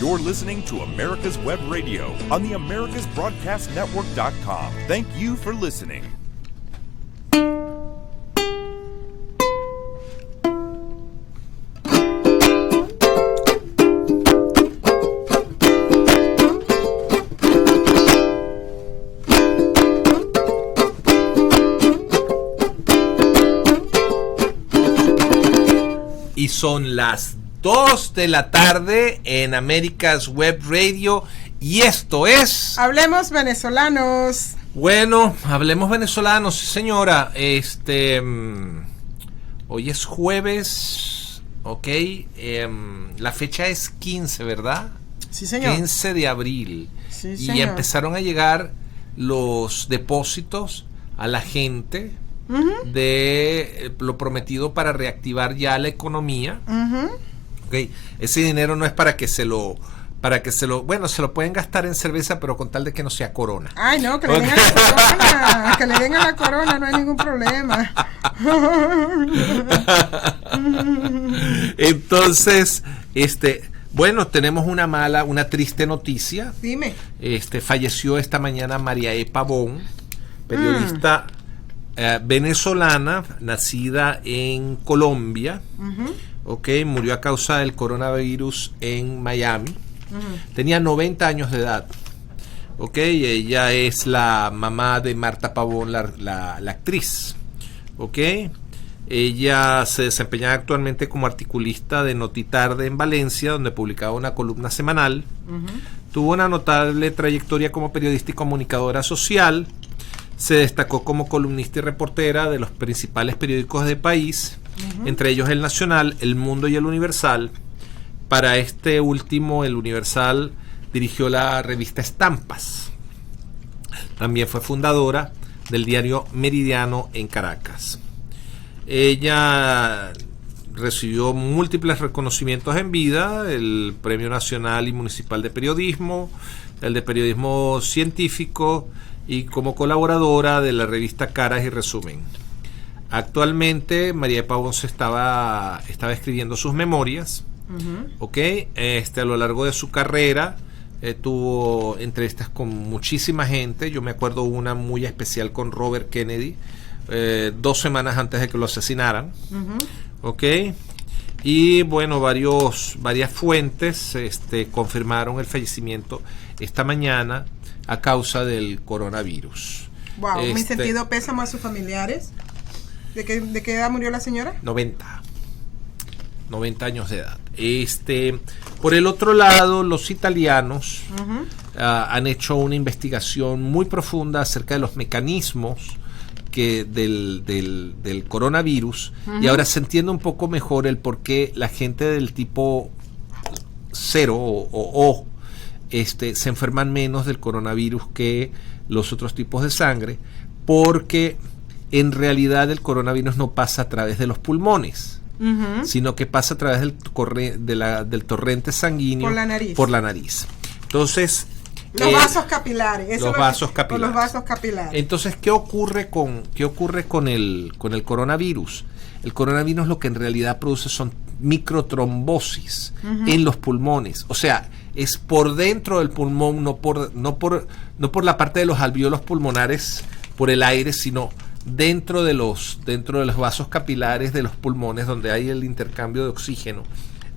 You're listening to America's Web Radio on the AmericasBroadcastNetwork.com. Thank you for listening. Y son las 2 de la tarde en America's Web Radio y esto es... Hablemos venezolanos. Bueno, hablemos venezolanos, sí, señora. Hoy es jueves, ok. La fecha es 15, ¿verdad? Sí, señor. 15 de abril. Sí, y señor. empezaron a llegar los depósitos a la gente de lo prometido para reactivar ya la economía. Okay. Ese dinero no es para que se lo, bueno, se lo pueden gastar en cerveza, pero con tal de que no sea Corona. Ay, no, que le den a la corona, que le den a la corona, no hay ningún problema. Entonces, bueno, tenemos una triste noticia. Dime. Falleció esta mañana María E. Pavón, periodista venezolana, nacida en Colombia. Murió a causa del coronavirus en Miami. Tenía 90 años de edad. Ella es la mamá de Marta Pavón, la actriz. Ella se desempeñaba actualmente como articulista de Notitarde en Valencia, donde publicaba una columna semanal. Tuvo una notable trayectoria como periodista y comunicadora social. Se destacó como columnista y reportera de los principales periódicos del país, entre ellos El Nacional, El Mundo y El Universal. Para este último, El Universal, dirigió la revista Estampas. También fue fundadora del diario Meridiano en Caracas. Ella recibió múltiples reconocimientos en vida: el Premio Nacional y Municipal de Periodismo, el de Periodismo Científico, y como colaboradora de la revista Caras y Resumen. Actualmente María Pavón estaba escribiendo sus memorias. A lo largo de su carrera tuvo entrevistas con muchísima gente. Yo me acuerdo una muy especial con Robert Kennedy, 2 semanas antes de que lo asesinaran. Y bueno, varias fuentes confirmaron el fallecimiento esta mañana a causa del coronavirus. Wow, mi sentido pésamo a sus familiares. ¿De qué edad murió la señora? 90 años de edad. Por el otro lado, los italianos han hecho una investigación muy profunda acerca de los mecanismos del coronavirus, y ahora se entiende un poco mejor el por qué la gente del tipo 0 o se enferman menos del coronavirus que los otros tipos de sangre, porque en realidad el coronavirus no pasa a través de los pulmones, sino que pasa a través del torrente sanguíneo por la nariz. Entonces, los vasos capilares. Los vasos capilares. Entonces, ¿qué ocurre con el coronavirus? El coronavirus lo que en realidad produce son microtrombosis en los pulmones. O sea, es por dentro del pulmón, no por la parte de los alvéolos pulmonares, por el aire, sino dentro de los vasos capilares de los pulmones, donde hay el intercambio de oxígeno.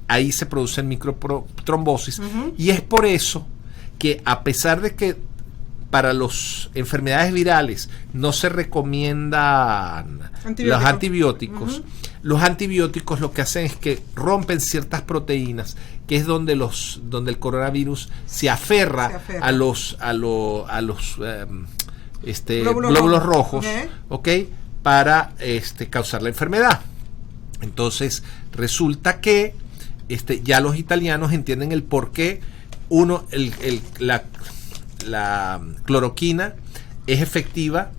Ahí se producen microtrombosis, y es por eso que, a pesar de que para las enfermedades virales no se recomiendan los antibióticos, los antibióticos lo que hacen es que rompen ciertas proteínas, que es donde el coronavirus se aferra a los glóbulos rojos, para causar la enfermedad. Entonces resulta que ya los italianos entienden el por qué la cloroquina es efectiva,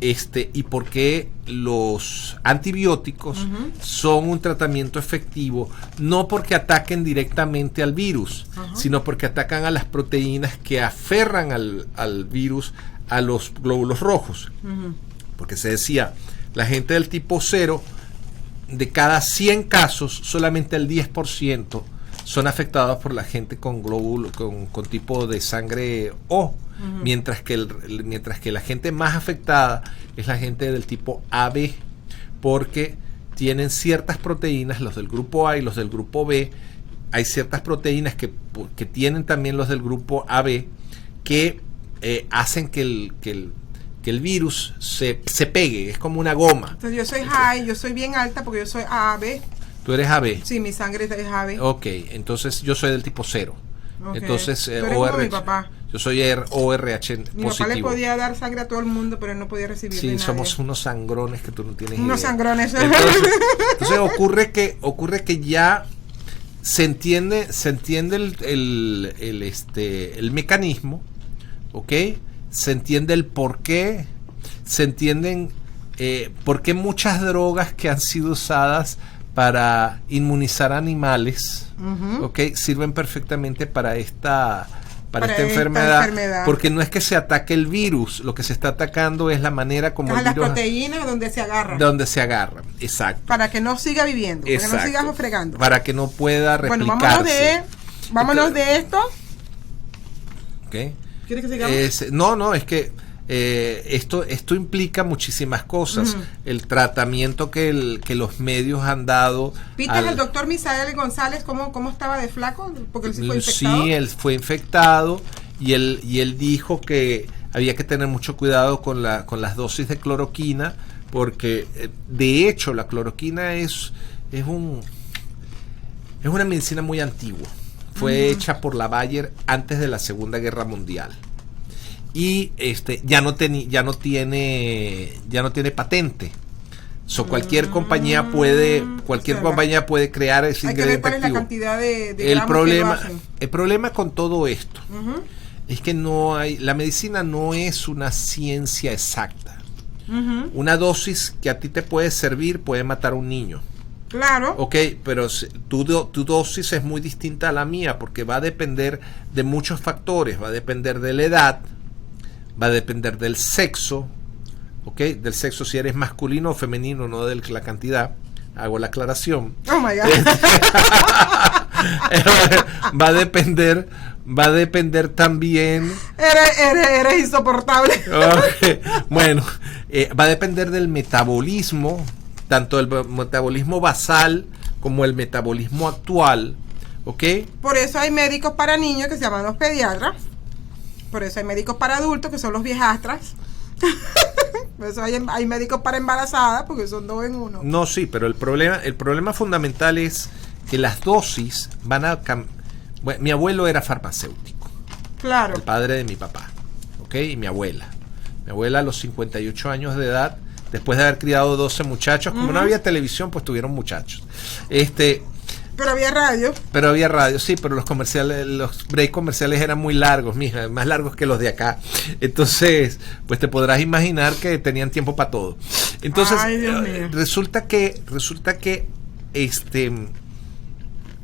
y por qué los antibióticos son un tratamiento efectivo, no porque ataquen directamente al virus, sino porque atacan a las proteínas que aferran al virus, a los glóbulos rojos. Porque se decía, la gente del tipo 0, de cada 100 casos, solamente el 10% son afectados por la gente con glóbulo, con tipo de sangre O, mientras que la gente más afectada es la gente del tipo AB, porque tienen ciertas proteínas, los del grupo A y los del grupo B. Hay ciertas proteínas que tienen también los del grupo AB que hacen que el virus se pegue, es como una goma. Entonces yo soy high, yo soy bien alta porque yo soy AB. ¿Tú eres AB? Sí, mi sangre es AB. Ok, entonces yo soy del tipo 0. Okay. Entonces, Tú eres como mi papá. Yo soy ORH Mi positivo. papá le podía dar sangre a todo el mundo, pero él no podía recibir de Sí, nadie. somos unos sangrones que tú no tienes Unos idea. sangrones. Entonces ocurre que ya se entiende el mecanismo, ¿ok? Se entiende el por qué, se entienden por qué muchas drogas que han sido usadas para inmunizar animales, ¿ok? Sirven perfectamente para esta enfermedad, porque no es que se ataque el virus, lo que se está atacando es la manera como el las virus, proteínas donde se agarran. Exacto. Para que no siga viviendo, para que no siga fregando. Para que no pueda replicarse. Bueno, vámonos de esto. ¿Okay? ¿Quieres que sigamos? No, es que esto implica muchísimas cosas. El tratamiento que los medios han dado. ¿Viste al doctor Misael González cómo estaba de flaco? Porque él sí fue infectado. Sí, él fue infectado y él dijo que había que tener mucho cuidado con las dosis de cloroquina, porque de hecho la cloroquina es una medicina muy antigua. Fue hecha por la Bayer antes de la Segunda Guerra Mundial. Y ya no tiene patente. Cualquier compañía puede crear ese ingrediente activo. Hay que ver cuál es la cantidad de gramos que lo hacen. El problema con todo esto es que la medicina no es una ciencia exacta. Una dosis que a ti te puede servir puede matar a un niño. Claro. Ok, pero tu dosis es muy distinta a la mía, porque va a depender de muchos factores. Va a depender de la edad, va a depender del sexo, ok, del sexo, si eres masculino o femenino, no de la cantidad. Hago la aclaración. Oh my God. Va a depender también. Eres insoportable. Okay. Bueno, va a depender del metabolismo, tanto el metabolismo basal como el metabolismo actual, ¿ok? Por eso hay médicos para niños que se llaman los pediatras. Por eso hay médicos para adultos que son los viejastras. Por eso hay médicos para embarazadas porque son 2 en 1. No, sí, pero el problema fundamental es que las dosis van a bueno, mi abuelo era farmacéutico. Claro. El padre de mi papá, ¿ok? Y mi abuela. Mi abuela a los 58 años de edad, después de haber criado 12 muchachos, como no había televisión, pues tuvieron muchachos. Pero había radio. Sí, pero los breaks comerciales eran muy largos, mija, más largos que los de acá. Entonces, pues te podrás imaginar que tenían tiempo para todo. Entonces, ay, Dios mío. resulta que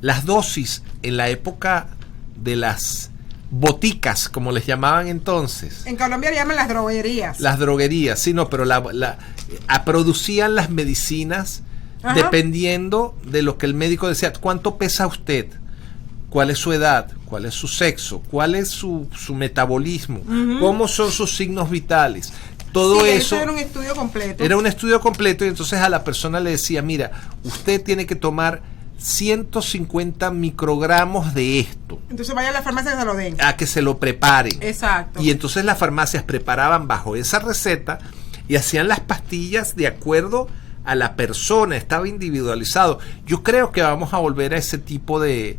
las dosis en la época de las boticas, como les llamaban entonces. En Colombia le llaman las droguerías. Las droguerías, sí, no, pero producían las medicinas. Ajá. Dependiendo de lo que el médico decía. ¿Cuánto pesa usted? ¿Cuál es su edad? ¿Cuál es su sexo? ¿Cuál es su metabolismo? ¿Cómo son sus signos vitales? Todo eso era un estudio completo. Era un estudio completo, y entonces a la persona le decía, mira, usted tiene que tomar 150 microgramos de esto. Entonces vaya a la farmacia que se lo den. A que se lo preparen. Exacto. Y entonces las farmacias preparaban bajo esa receta y hacían las pastillas de acuerdo a la persona, estaba individualizado. Yo creo que vamos a volver a ese tipo de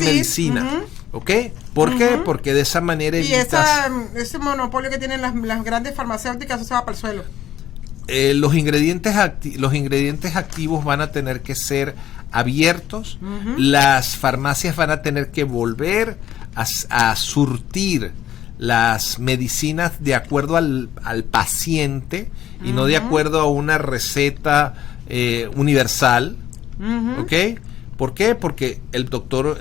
medicina. ¿Ok? ¿Por qué? Porque de esa manera evitas... Y ese monopolio que tienen las grandes farmacéuticas, eso se va para el suelo. Los ingredientes activos van a tener que ser abiertos. Las farmacias van a tener que volver a surtir las medicinas de acuerdo al paciente y no de acuerdo a una receta universal. ¿Ok? ¿Por qué? Porque el doctor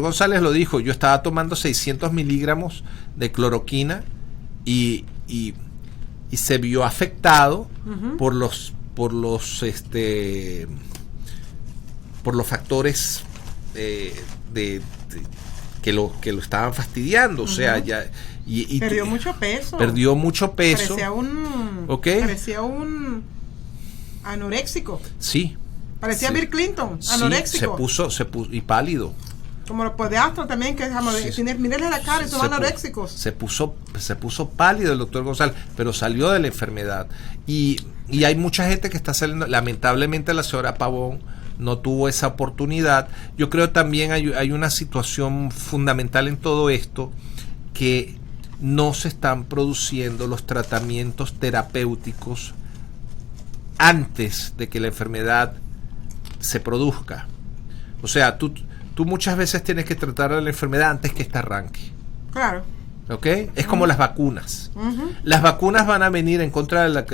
González lo dijo. Yo estaba tomando 600 miligramos de cloroquina y se vio afectado por los factores que lo estaban fastidiando, o sea, ya y perdió mucho peso. Perdió mucho peso. Parecía un anoréxico. Sí. Parecía sí. Bill Clinton, Sí, anoréxico. se puso y pálido. Como los podiatras también, que mírenle la cara y son anoréxicos. Se puso pálido el doctor González, pero salió de la enfermedad. Y hay mucha gente que está saliendo. Lamentablemente la señora Pavón no tuvo esa oportunidad. Yo creo también hay una situación fundamental en todo esto, que no se están produciendo los tratamientos terapéuticos antes de que la enfermedad se produzca. O sea, tú muchas veces tienes que tratar a la enfermedad antes que esta arranque. Claro. ¿Ok? Es como las vacunas. Las vacunas van a venir en contra del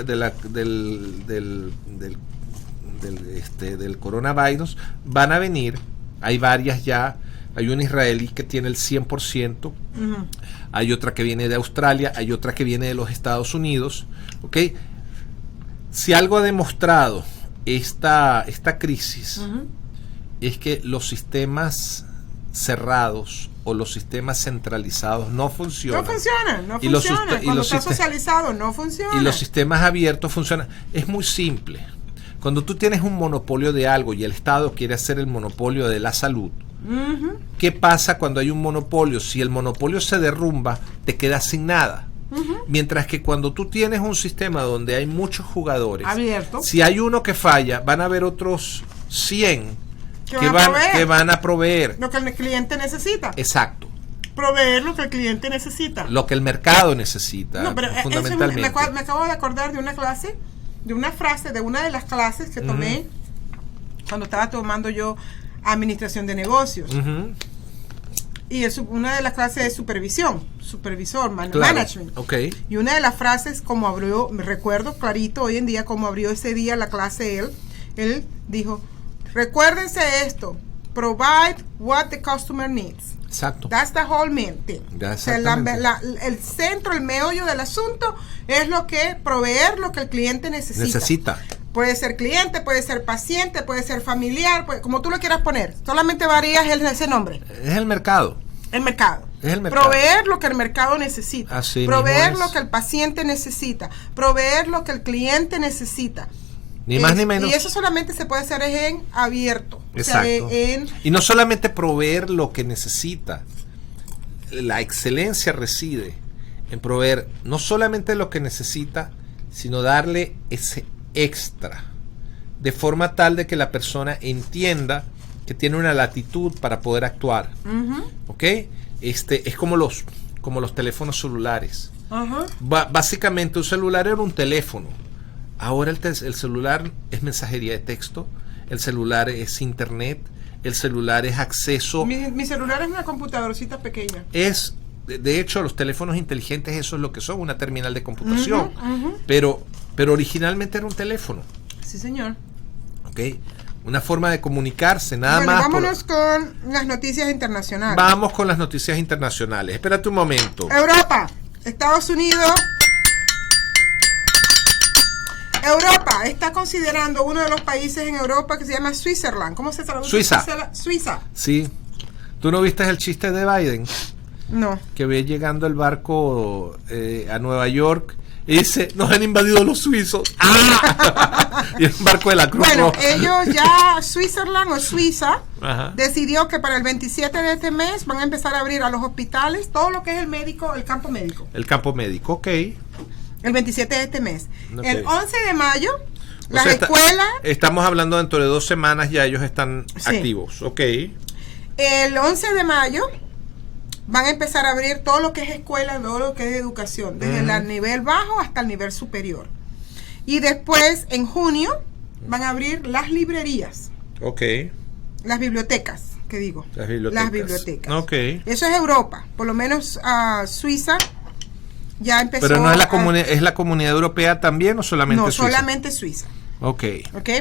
coronavirus. Van a venir. Hay varias ya. Hay una israelí que tiene el 100%. Hay otra que viene de Australia. Hay otra que viene de los Estados Unidos. ¿Ok? Si algo ha demostrado esta crisis, es que los sistemas cerrados o los sistemas centralizados no funcionan. No funcionan. Cuando está socializado, no funciona. Y los sistemas abiertos funcionan. Es muy simple. Cuando tú tienes un monopolio de algo y el Estado quiere hacer el monopolio de la salud, ¿qué pasa cuando hay un monopolio? Si el monopolio se derrumba, te quedas sin nada. Mientras que cuando tú tienes un sistema donde hay muchos jugadores, abierto, si hay uno que falla, van a haber otros 100 que van a proveer lo que el cliente necesita. Exacto. Proveer lo que el cliente necesita. Lo que el mercado necesita. No, pero fundamentalmente. Me acabo de acordar de una clase, de una frase, de una de las clases que tomé cuando estaba tomando yo administración de negocios. Y una de las clases es supervisor, management. Okay. Y una de las frases, como abrió, me recuerdo clarito hoy en día, como abrió ese día la clase él dijo, recuérdense esto, provide what the customer needs. Exacto. That's the whole main thing. O sea, el centro, el meollo del asunto es proveer lo que el cliente necesita. Puede ser cliente, puede ser paciente, puede ser familiar, como tú lo quieras poner. Solamente varías ese nombre. Es el mercado. El mercado. Es el mercado. Proveer lo que el mercado necesita. Así proveer lo que el paciente necesita. Proveer lo que el cliente necesita. Ni más ni menos. Y eso solamente se puede hacer en abierto. Exacto. O sea, y no solamente proveer lo que necesita. La excelencia reside en proveer no solamente lo que necesita, sino darle ese extra, de forma tal de que la persona entienda que tiene una latitud para poder actuar. ¿Ok? Es como los teléfonos celulares. Básicamente un celular era un teléfono. Ahora el celular es mensajería de texto, el celular es internet, el celular es acceso. Mi celular es una computadorcita pequeña. De hecho, los teléfonos inteligentes, eso es lo que son, una terminal de computación. Pero originalmente era un teléfono. Sí, señor. ¿Ok? Una forma de comunicarse, nada más. Vámonos con las noticias internacionales. Vamos con las noticias internacionales. Espérate un momento. Europa, Estados Unidos. Europa está considerando uno de los países en Europa que se llama Switzerland. ¿Cómo se traduce? Suiza. Sí. ¿Tú no viste el chiste de Biden? No. Que ve llegando el barco a Nueva York y dice, nos han invadido los suizos. ¡Ah! Y el barco de la Cruz Roja. Ellos ya, Switzerland o Suiza, decidió que para el 27 de este mes van a empezar a abrir a los hospitales todo lo que es el campo médico. El campo médico, ok. El 27 de este mes. Okay. El 11 de mayo, las escuelas... Estamos hablando dentro de 2 semanas, ya ellos están activos, ok. El 11 de mayo van a empezar a abrir todo lo que es escuela, todo lo que es educación, desde el nivel bajo hasta el nivel superior. Y después, en junio, van a abrir las librerías. Ok. Las bibliotecas, ¿qué digo? Las bibliotecas. Ok. Eso es Europa. Por lo menos Suiza ya empezó. Pero no es ¿es la comunidad europea también o solamente Suiza? No, solamente Suiza. Ok,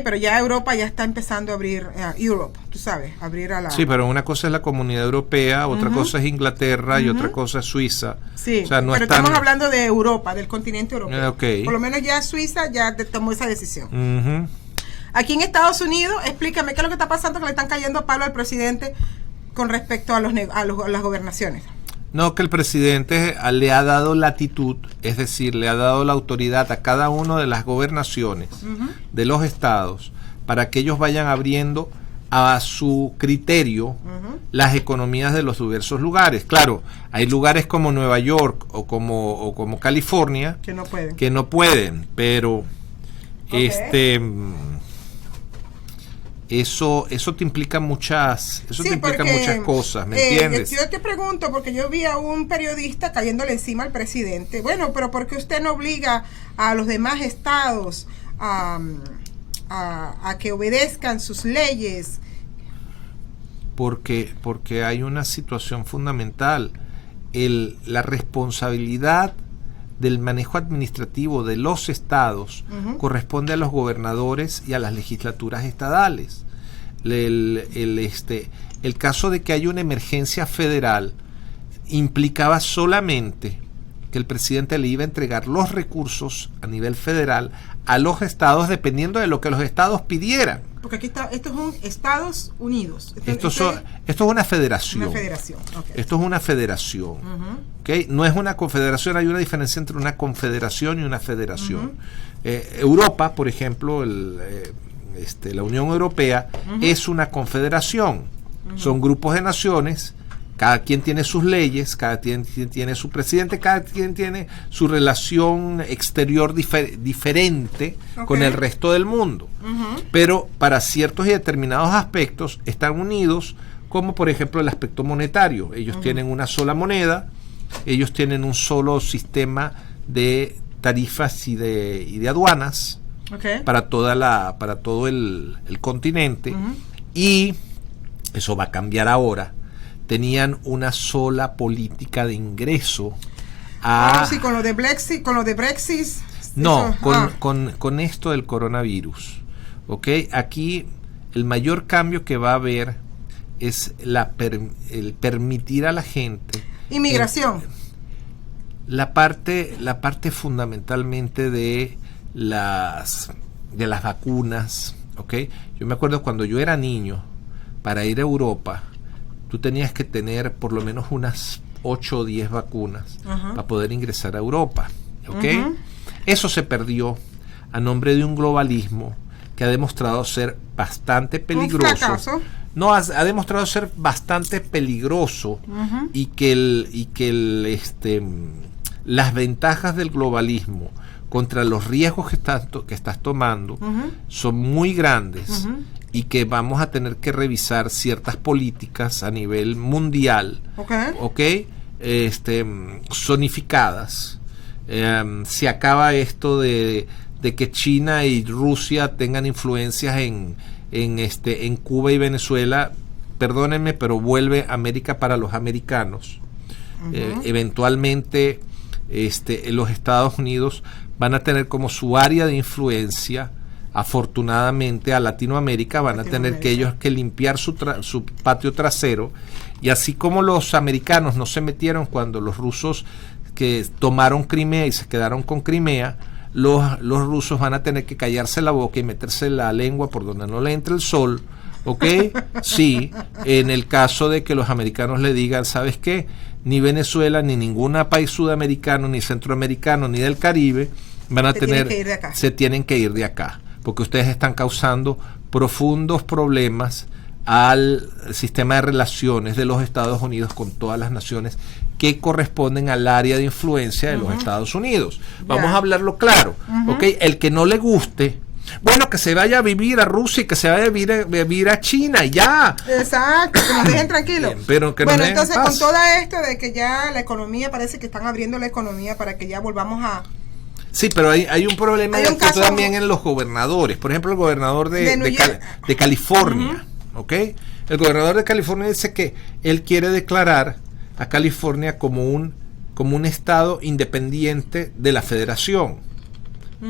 pero ya Europa ya está empezando a abrir, Europe, tú sabes, abrir a la... Sí, pero una cosa es la comunidad europea, otra cosa es Inglaterra y otra cosa es Suiza. Sí, o sea, no pero estamos hablando de Europa, del continente europeo. Okay. Por lo menos ya Suiza ya tomó esa decisión. Aquí en Estados Unidos, explícame qué es lo que está pasando, que le están cayendo a palo al presidente con respecto a las gobernaciones. No, que el presidente le ha dado latitud, es decir, le ha dado la autoridad a cada una de las gobernaciones de los estados para que ellos vayan abriendo a su criterio las economías de los diversos lugares. Claro, hay lugares como Nueva York o como California que no pueden, pero eso te implica muchas cosas, ¿me entiendes? Yo te pregunto, porque yo vi a un periodista cayéndole encima al presidente. Bueno, pero ¿por qué usted no obliga a los demás estados a que obedezcan sus leyes? Porque hay una situación fundamental. La responsabilidad del manejo administrativo de los estados corresponde a los gobernadores y a las legislaturas estadales. El caso de que haya una emergencia federal implicaba solamente que el presidente le iba a entregar los recursos a nivel federal a los estados dependiendo de lo que los estados pidieran. Porque aquí está, esto es un Estados Unidos. Esto es una federación. Una federación, okay. Esto es una federación. ¿Okay? No es una confederación, hay una diferencia entre una confederación y una federación. Europa, por ejemplo, la Unión Europea es una confederación. Son grupos de naciones. Cada quien tiene sus leyes, cada quien tiene su presidente, cada quien tiene su relación exterior diferente con el resto del mundo. Pero para ciertos y determinados aspectos están unidos, como por ejemplo el aspecto monetario. Ellos tienen una sola moneda, ellos tienen un solo sistema de tarifas y de aduanas para todo el continente, y eso va a cambiar ahora. Tenían una sola política de ingreso sí, con lo de Brexit. No, con esto del coronavirus. ¿Ok? Aquí el mayor cambio que va a haber es el permitir a la gente... Inmigración. La parte fundamentalmente de las vacunas. ¿Ok? Yo me acuerdo cuando yo era niño, para ir a Europa... tú tenías que tener por lo menos unas 8 o 10 vacunas para poder ingresar a Europa. ¿Okay? Eso se perdió a nombre de un globalismo que ha demostrado ser bastante peligroso. ¿Un fracaso? No, ha demostrado ser bastante peligroso, y que las ventajas del globalismo contra los riesgos que estás tomando son muy grandes. Y que vamos a tener que revisar ciertas políticas a nivel mundial, zonificadas. Se acaba esto de que China y Rusia tengan influencias en Cuba y Venezuela. Perdónenme, pero vuelve América para los americanos. Eventualmente los Estados Unidos van a tener como su área de influencia, afortunadamente, a Latinoamérica. Van a tener que ellos que limpiar su patio trasero, y así como los americanos no se metieron cuando los rusos que tomaron Crimea y se quedaron con Crimea, los rusos van a tener que callarse la boca y meterse la lengua por donde no le entre el sol. ¿Ok? Sí, en el caso de que los americanos le digan, ¿sabes qué? Ni Venezuela, ni ningún país sudamericano, ni centroamericano, ni del Caribe se tienen que ir de acá, porque ustedes están causando profundos problemas al sistema de relaciones de los Estados Unidos con todas las naciones que corresponden al área de influencia de los Estados Unidos. Vamos a hablarlo claro. ¿Okay? El que no le guste, bueno, que se vaya a vivir a Rusia y que se vaya a vivir a China y ya. Exacto, que nos dejen tranquilos. Pero que bueno, entonces con todo esto de que ya la economía, parece que están abriendo la economía para que ya volvamos a... Sí, pero hay un problema también en los gobernadores. Por ejemplo, el gobernador de California. ¿Ok? El gobernador de California dice que él quiere declarar a California como un estado independiente de la federación.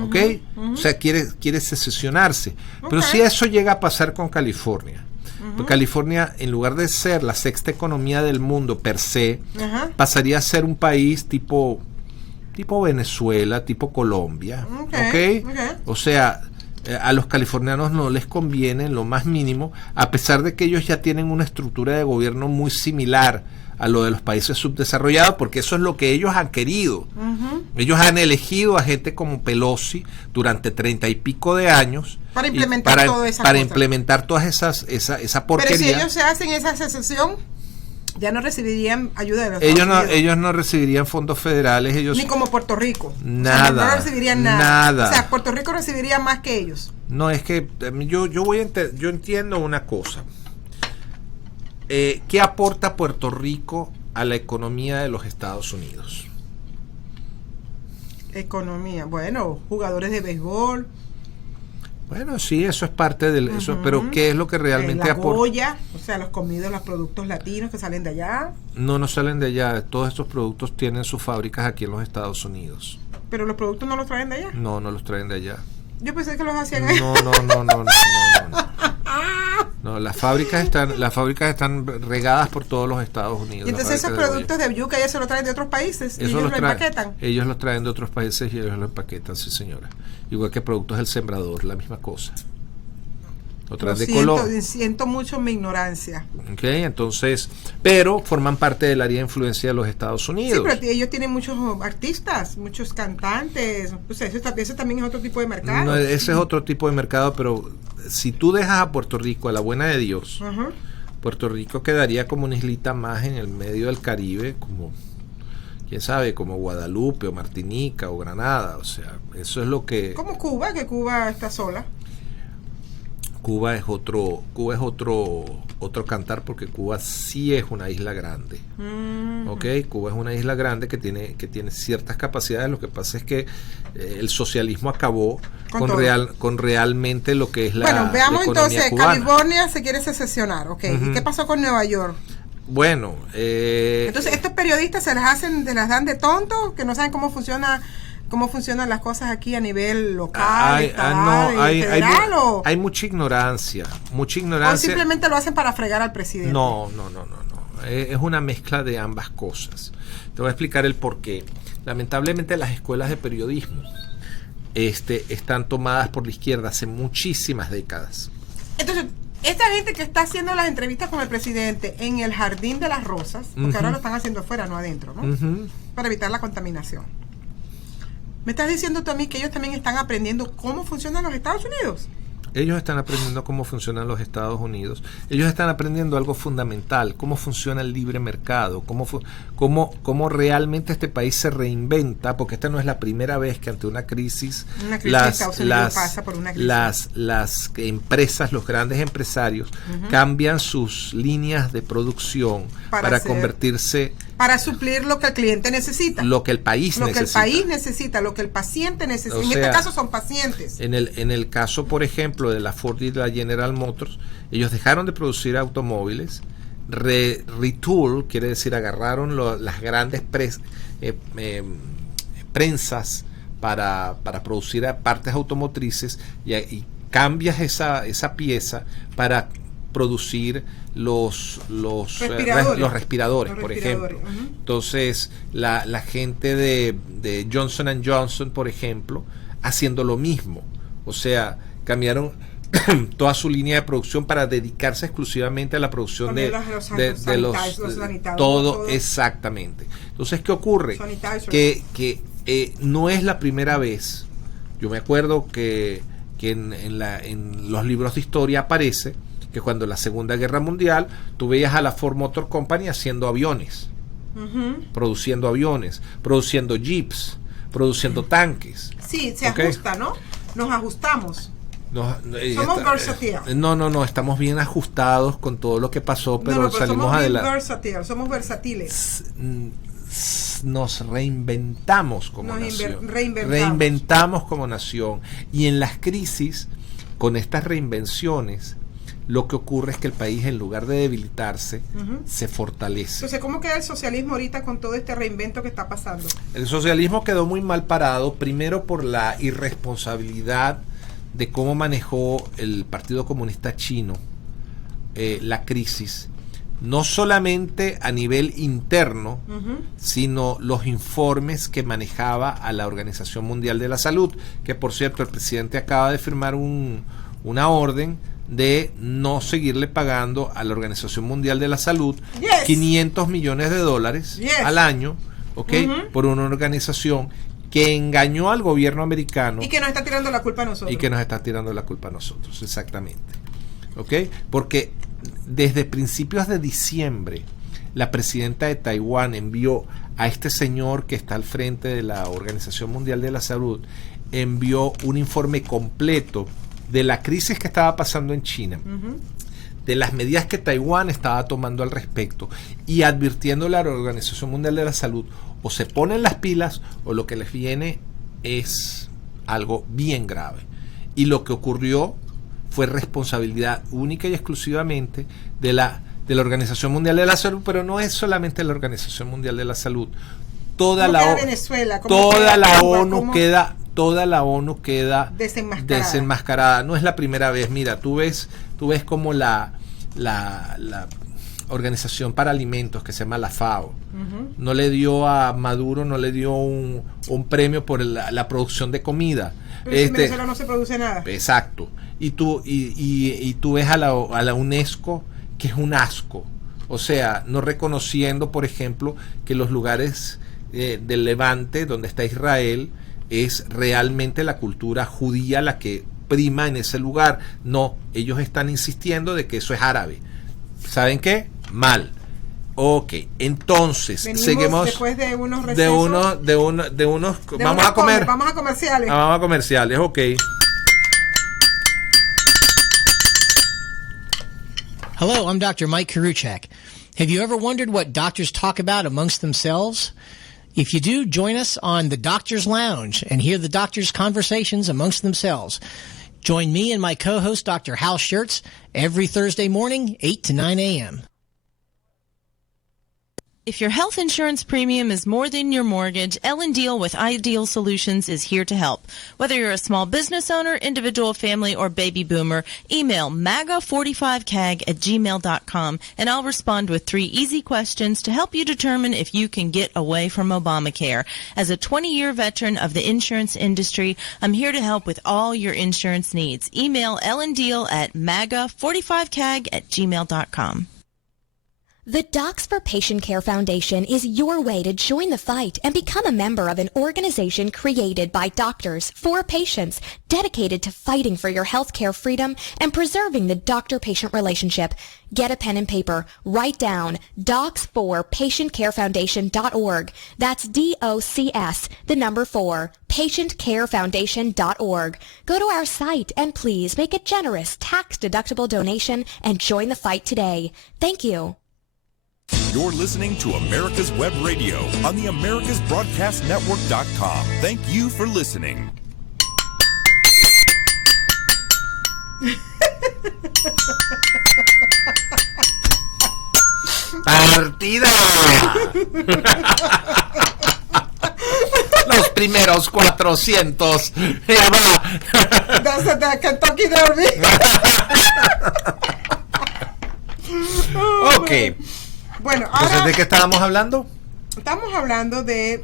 ¿Ok? O sea, quiere secesionarse. Pero si eso llega a pasar con California, pues California, en lugar de ser la sexta economía del mundo per se, pasaría a ser un país tipo Venezuela, tipo Colombia. ¿Ok? O sea, A los californianos no les conviene en lo más mínimo, a pesar de que ellos ya tienen una estructura de gobierno muy similar a lo de los países subdesarrollados, porque eso es lo que ellos han querido. Ellos han elegido a gente como Pelosi durante 30 y pico de años para implementar implementar todas esa porquería. Pero si ellos se hacen esa secesión, ya no recibirían ayuda de los ellos no recibirían fondos federales, ni como Puerto Rico. Nada. O sea, no recibirían nada. O sea, Puerto Rico recibiría más que ellos. No, es que yo entiendo una cosa. ¿Qué aporta Puerto Rico a la economía de los Estados Unidos? Economía, bueno, jugadores de béisbol. Bueno, sí, eso es parte del eso, pero ¿qué es lo que realmente aporta? Goya, o sea, los comidos, los productos latinos que salen de allá. No salen de allá, todos estos productos tienen sus fábricas aquí en los Estados Unidos. ¿Pero los productos no los traen de allá? No los traen de allá. Yo pensé que los hacían allá. No, las fábricas están regadas por todos los Estados Unidos. Y entonces esos productos de yuca ya se los traen de otros países y ellos lo empaquetan. Ellos los traen de otros países y ellos lo empaquetan, sí señora. Igual que productos del sembrador, la misma cosa. Lo traen de color. Siento mucho mi ignorancia. Ok, entonces, pero forman parte del área de influencia de los Estados Unidos. Sí, pero ellos tienen muchos artistas, muchos cantantes. O sea, eso también es otro tipo de mercado. No, ese es otro tipo de mercado, pero si tú dejas a Puerto Rico a la buena de Dios, Puerto Rico quedaría como una islita más en el medio del Caribe, como, quién sabe, como Guadalupe o Martinica o Granada. O sea, eso es lo que... Como Cuba, que Cuba está sola. Cuba es otro cantar, porque Cuba sí es una isla grande. ¿Okay? Cuba es una isla grande que tiene ciertas capacidades. Lo que pasa es que el socialismo acabó con realmente lo que es la Bueno, veamos la economía entonces, cubana. California se quiere secesionar, ¿ok? ¿Y qué pasó con Nueva York? Bueno, entonces estos periodistas se las dan de tonto, que no saben cómo funcionan las cosas aquí a nivel local, federal, hay mucha ignorancia. O simplemente lo hacen para fregar al presidente. No. Es una mezcla de ambas cosas. Te voy a explicar el porqué. Lamentablemente las escuelas de periodismo están tomadas por la izquierda hace muchísimas décadas. Entonces, esta gente que está haciendo las entrevistas con el presidente en el Jardín de las Rosas, porque ahora lo están haciendo afuera, no adentro, ¿no? Para evitar la contaminación. ¿Me estás diciendo tú a mí que ellos también están aprendiendo cómo funcionan los Estados Unidos? Ellos están aprendiendo cómo funcionan los Estados Unidos. Ellos están aprendiendo algo fundamental, cómo funciona el libre mercado, cómo realmente este país se reinventa, porque esta no es la primera vez que ante una crisis las empresas, los grandes empresarios, cambian sus líneas de producción para convertirse... Para suplir lo que el cliente necesita. Lo que el país necesita. Lo que el país necesita, lo que el paciente necesita. En este caso son pacientes. En el caso, por ejemplo, de la Ford y la General Motors, ellos dejaron de producir automóviles, retool, quiere decir, agarraron las grandes prensas para producir partes automotrices y cambias esa pieza para producir los respiradores, por ejemplo. Entonces, la gente de Johnson & Johnson, por ejemplo, haciendo lo mismo. O sea, cambiaron toda su línea de producción para dedicarse exclusivamente a la producción de todo exactamente. Entonces, ¿qué ocurre? Que no es la primera vez. Yo me acuerdo que en los libros de historia aparece que cuando en la Segunda Guerra Mundial tú veías a la Ford Motor Company haciendo aviones, produciendo aviones, produciendo jeeps, produciendo tanques. Sí, se ajusta, ¿no? Nos ajustamos. Somos versátiles. No, estamos bien ajustados con todo lo que pasó, pero salimos adelante. Somos versátiles. Nos reinventamos como nación. Reinventamos como nación. Y en las crisis, con estas reinvenciones, lo que ocurre es que el país, en lugar de debilitarse, se fortalece. Entonces, ¿cómo queda el socialismo ahorita con todo este reinvento que está pasando? El socialismo quedó muy mal parado, primero por la irresponsabilidad de cómo manejó el Partido Comunista Chino la crisis, no solamente a nivel interno, sino los informes que manejaba a la Organización Mundial de la Salud, que por cierto el presidente acaba de firmar una orden de no seguirle pagando a la Organización Mundial de la Salud $500 millones al año, por una organización que engañó al gobierno americano y que nos está tirando la culpa a nosotros. Exactamente. Porque desde principios de diciembre la presidenta de Taiwán envió a este señor que está al frente de la Organización Mundial de la Salud, envió un informe completo de la crisis que estaba pasando en China, de las medidas que Taiwán estaba tomando al respecto, y advirtiéndole a la Organización Mundial de la Salud: o se ponen las pilas o lo que les viene es algo bien grave. Y lo que ocurrió fue responsabilidad única y exclusivamente de la Organización Mundial de la Salud, pero no es solamente la Organización Mundial de la Salud. Toda la ONU queda desenmascarada. No es la primera vez. Mira, tú ves como la Organización para Alimentos, que se llama la FAO, no le dio a Maduro, no le dio un premio por la producción de comida. Pero en Venezuela no se produce nada. Exacto. Y tú ves a la UNESCO, que es un asco. O sea, no reconociendo, por ejemplo, que los lugares del Levante, donde está Israel, es realmente la cultura judía la que prima en ese lugar. No, ellos están insistiendo de que eso es árabe. ¿Saben qué? Mal. Ok, entonces seguimos después de unos recesos, vamos a comer. Vamos a comerciales. Vamos a comerciales, ok. Hello, I'm Dr. Mike Karuchak. Have you ever wondered what doctors talk about amongst themselves? If you do, join us on the Doctor's Lounge and hear the doctors' conversations amongst themselves. Join me and my co-host, Dr. Hal Schertz, every Thursday morning, 8 to 9 a.m. If your health insurance premium is more than your mortgage, Ellen Deal with Ideal Solutions is here to help. Whether you're a small business owner, individual, family, or baby boomer, email maga45cag@gmail.com and I'll respond with 3 easy questions to help you determine if you can get away from Obamacare. As a 20-year veteran of the insurance industry, I'm here to help with all your insurance needs. Email Ellen Deal at maga45cag@gmail.com. The Docs for Patient Care Foundation is your way to join the fight and become a member of an organization created by doctors for patients, dedicated to fighting for your healthcare freedom and preserving the doctor-patient relationship. Get a pen and paper. Write down docs4patientcarefoundation.org. That's DOCS, the number 4, patientcarefoundation.org. Go to our site and please make a generous tax-deductible donation and join the fight today. Thank you. You're listening to America's Web Radio on the AmericasBroadcastNetwork.com. Thank you for listening. ¡Partida! Los primeros 400. That's the Kentucky Derby. Ok. Bueno, entonces, ahora, ¿de qué estábamos hablando? Estamos hablando de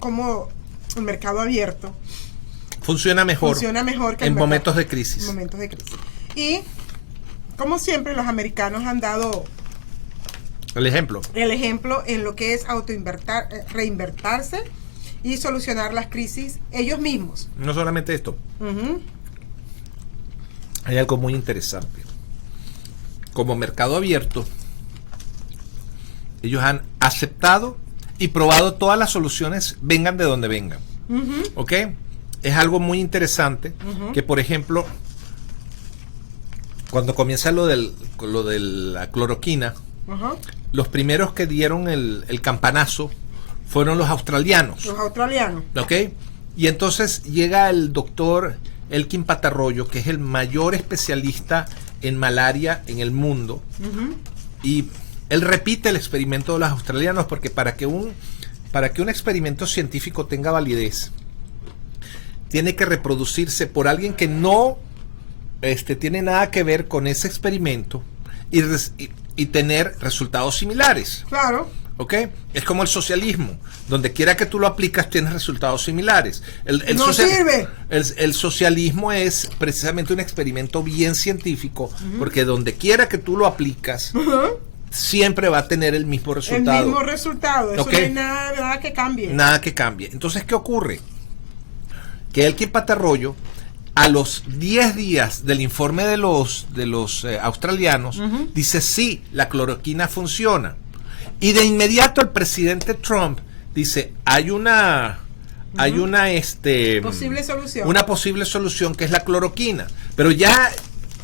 cómo el mercado abierto funciona mejor que en momentos de crisis. Y como siempre los americanos han dado el ejemplo en lo que es reinvertirse y solucionar las crisis ellos mismos. No solamente esto. Hay algo muy interesante. Como mercado abierto, ellos han aceptado y probado todas las soluciones, vengan de donde vengan. ¿Ok? Es algo muy interesante que, por ejemplo, cuando comienza lo de la cloroquina, los primeros que dieron el campanazo fueron los australianos. ¿Ok? Y entonces llega el doctor Elkin Patarroyo, que es el mayor especialista en malaria en el mundo, y él repite el experimento de los australianos, porque para que un experimento científico tenga validez, tiene que reproducirse por alguien que no tiene nada que ver con ese experimento, y y tener resultados similares. Claro. ¿Ok? Es como el socialismo. Donde quiera que tú lo aplicas, tienes resultados similares. No sirve. El socialismo es precisamente un experimento bien científico, porque donde quiera que tú lo aplicas, siempre va a tener el mismo resultado. El mismo resultado. Eso ¿Ok? no hay nada que cambie. Nada que cambie. Entonces, ¿qué ocurre? Que Elkin Patarroyo, a los 10 días del informe de los australianos, dice sí, la cloroquina funciona. Y de inmediato el presidente Trump dice, hay una posible solución. Una posible solución que es la cloroquina. Pero ya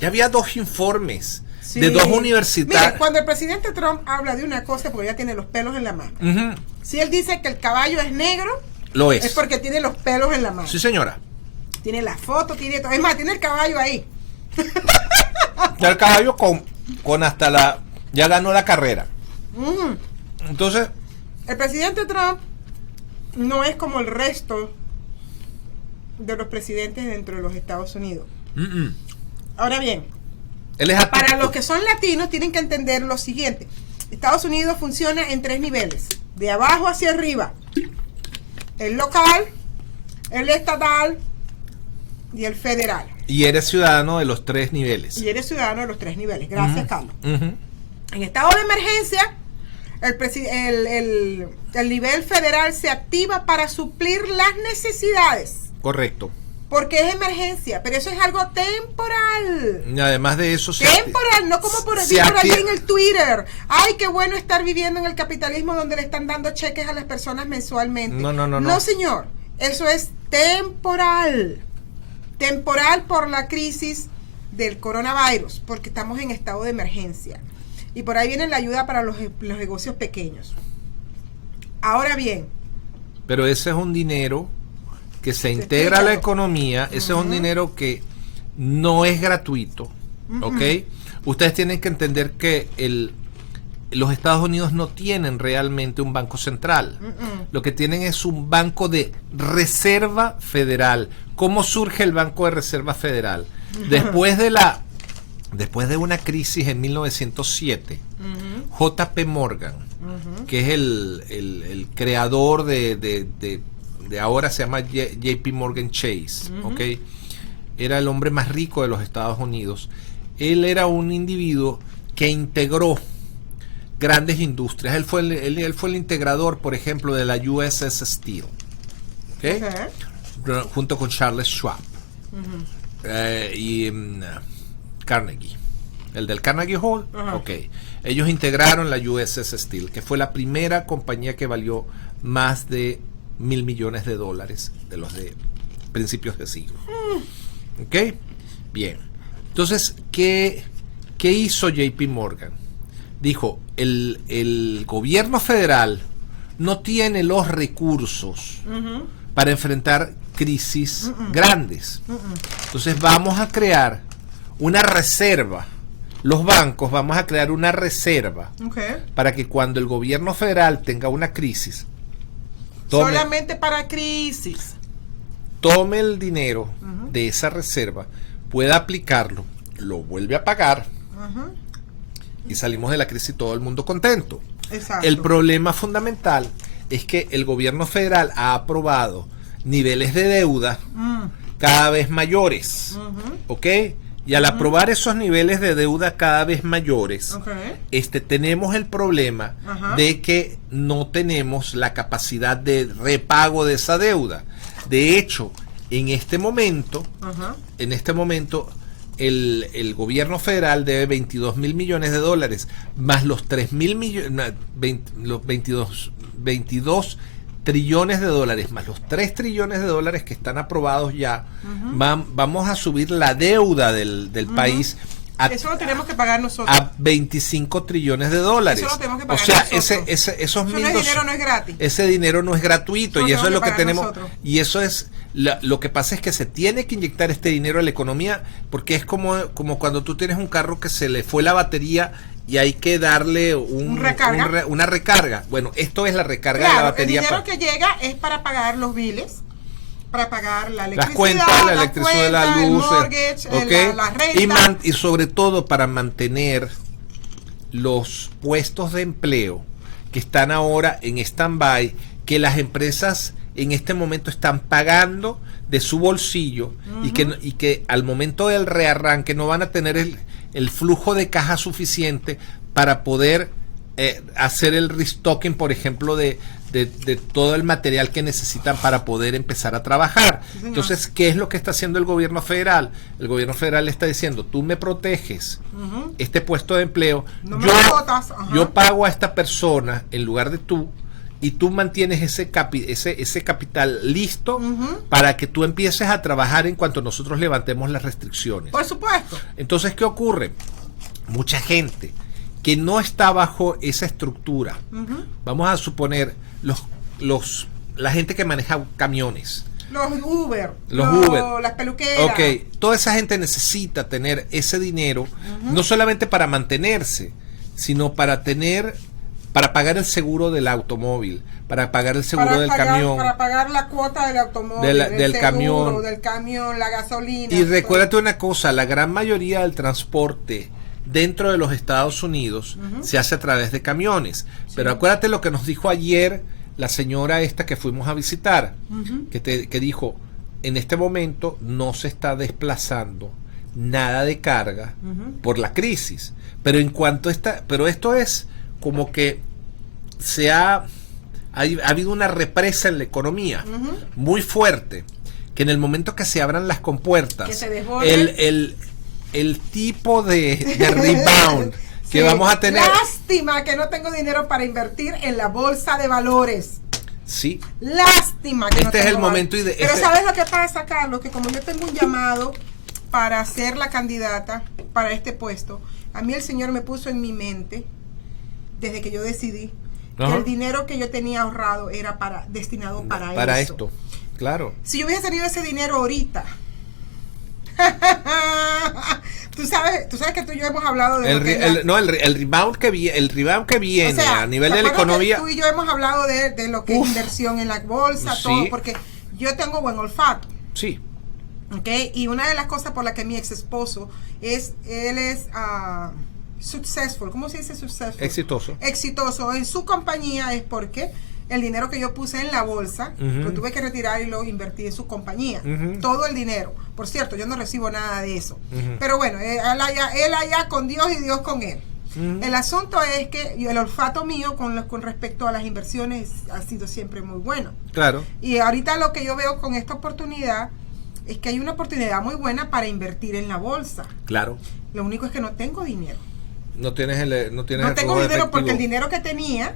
había 2 informes de 2 universidades. Mire, cuando el presidente Trump habla de una cosa, porque ya tiene los pelos en la mano. Si él dice que el caballo es negro, lo es. Es porque tiene los pelos en la mano. Sí, señora. Tiene la foto, tiene todo. Es más, tiene el caballo ahí. Ya el caballo con hasta la... Ya ganó la carrera. Entonces... El presidente Trump no es como el resto de los presidentes dentro de los Estados Unidos. Ahora bien, él es para los que son latinos tienen que entender lo siguiente. Estados Unidos funciona en 3 niveles, de abajo hacia arriba. El local, el estatal y el federal. Y eres ciudadano de los 3 niveles. Y eres ciudadano de los 3 niveles. Gracias, Carlos. En estado de emergencia, el nivel federal se activa para suplir las necesidades. Correcto. Porque es emergencia, pero eso es algo temporal. Y además de eso... Temporal, no como por allí en el Twitter. Ay, qué bueno estar viviendo en el capitalismo donde le están dando cheques a las personas mensualmente. No. No, señor. Eso es temporal. Temporal por la crisis del coronavirus, porque estamos en estado de emergencia. Y por ahí viene la ayuda para los negocios pequeños. Ahora bien. Pero ese es un dinero que se integra a la economía, ese es un dinero que no es gratuito, ¿ok? Ustedes tienen que entender que los Estados Unidos no tienen realmente un banco central. Lo que tienen es un banco de reserva federal. ¿Cómo surge el Banco de Reserva Federal? Después de una crisis en 1907, JP Morgan, que es el creador de ahora se llama JP Morgan Chase, ¿ok? Era el hombre más rico de los Estados Unidos. Él era un individuo que integró grandes industrias. Él fue el integrador, por ejemplo, de la USS Steel, ¿okay? Junto con Charles Schwab y Carnegie, el del Carnegie Hall. Ellos integraron la USS Steel, que fue la primera compañía que valió más de $1,000 millones de los de principios de siglo. ¿Ok? Bien. Entonces, ¿qué hizo JP Morgan? Dijo, el gobierno federal no tiene los recursos para enfrentar crisis grandes. Entonces vamos a crear una reserva. Los bancos vamos a crear una reserva para que cuando el gobierno federal tenga una crisis, solamente para crisis, tome el dinero de esa reserva, pueda aplicarlo, lo vuelve a pagar y salimos de la crisis todo el mundo contento. Exacto. El problema fundamental es que el gobierno federal ha aprobado niveles de deuda cada vez mayores, ¿ok? Y al aprobar esos niveles de deuda cada vez mayores, tenemos el problema de que no tenemos la capacidad de repago de esa deuda. De hecho, en este momento, el gobierno federal debe $22,000 millones, más los 3,000 millones, los 22 trillones de dólares, más los 3 trillones de dólares que están aprobados ya. Vamos a subir la deuda del país. Eso lo tenemos que pagar nosotros. A 25 trillones de dólares. Eso lo tenemos que pagar nosotros. Esos dinero no es gratis. Ese dinero no es gratuito y eso es lo que tenemos. Nosotros. Y eso es lo que pasa, es que se tiene que inyectar este dinero a la economía, porque es como cuando tú tienes un carro que se le fue la batería y hay que darle una recarga. Bueno, esto es la recarga de la batería. El dinero que llega es para pagar los biles, para pagar la electricidad, las cuentas, la electricidad, la luz, el mortgage, la renta. Y sobre todo para mantener los puestos de empleo que están ahora en stand-by, que las empresas en este momento están pagando de su bolsillo y que al momento del rearranque no van a tener el flujo de caja suficiente para poder hacer el restocking, por ejemplo, de todo el material que necesitan para poder empezar a trabajar. Sí, entonces, ¿qué es lo que está haciendo el gobierno federal? El gobierno federal está diciendo, tú me proteges este puesto de empleo, No me lo botas. Ajá. yo pago a esta persona en lugar de tú, y tú mantienes ese capital listo para que tú empieces a trabajar en cuanto nosotros levantemos las restricciones. Por supuesto. Entonces, ¿qué ocurre? Mucha gente que no está bajo esa estructura, vamos a suponer la gente que maneja camiones, Los Uber, Uber, las peluqueras. ok, toda esa gente necesita tener ese dinero, no solamente para mantenerse, sino para pagar el seguro del automóvil, para pagar el seguro del camión. Para pagar la cuota del automóvil, del seguro, del camión, la gasolina. Y recuérdate una cosa, la gran mayoría del transporte dentro de los Estados Unidos se hace a través de camiones. Pero acuérdate lo que nos dijo ayer la señora esta que fuimos a visitar, que dijo, en este momento no se está desplazando nada de carga por la crisis. Pero pero esto es como que ha habido una represa en la economía muy fuerte, que en el momento que se abran las compuertas, que se desborde, el tipo de rebound que vamos a tener. Lástima que no tengo dinero para invertir en la bolsa de valores. Sí. Lástima que no Este es tengo el momento Pero ¿sabes lo que pasa, Carlos? Que como yo tengo un llamado para ser la candidata para este puesto, a mí el Señor me puso en mi mente, desde que yo decidí, que el dinero que yo tenía ahorrado era destinado para eso. Para esto, claro. Si yo hubiese tenido ese dinero ahorita, tú sabes que tú y yo hemos hablado de el rebound que viene, o sea, a nivel ¿te de la acuerdas economía. que tú y yo hemos hablado de lo que es inversión en la bolsa, Sí. todo, porque yo tengo buen olfato. Sí. Okay, y una de las cosas por las que mi ex esposo él es successful, ¿cómo se dice successful? Exitoso en su compañía, es porque el dinero que yo puse en la bolsa, lo tuve que retirar y lo invertí en su compañía. Todo el dinero. Por cierto, yo no recibo nada de eso. Pero bueno, él allá con Dios y Dios con él. El asunto es que el olfato mío con respecto a las inversiones ha sido siempre muy bueno. Claro. Y ahorita lo que yo veo con esta oportunidad es que hay una oportunidad muy buena para invertir en la bolsa. Claro. Lo único es que no tengo dinero. No tengo dinero efectivo. porque el dinero que tenía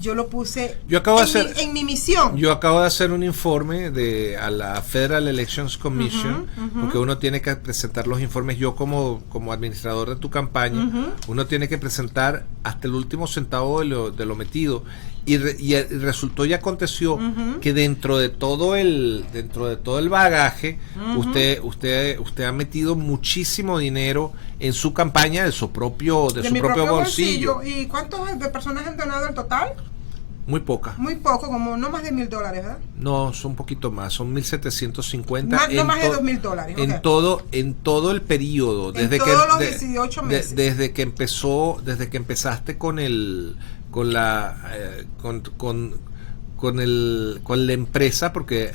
yo lo puse en mi misión. Yo acabo de hacer un informe a la Federal Elections Commission, porque uno tiene que presentar los informes. Yo como administrador de tu campaña, uno tiene que presentar hasta el último centavo de lo metido. Y resultó y aconteció que dentro de todo el bagaje, usted ha metido muchísimo dinero en su campaña de su propio bolsillo. ¿Y cuántas personas han donado el total? Muy poca. Muy poco, como no más de $1,000, ¿verdad? No, son un poquito más, son 1,750. No más de $2,000. Okay. En todo el periodo, desde todos los 18 meses. Desde que empezaste con la empresa, porque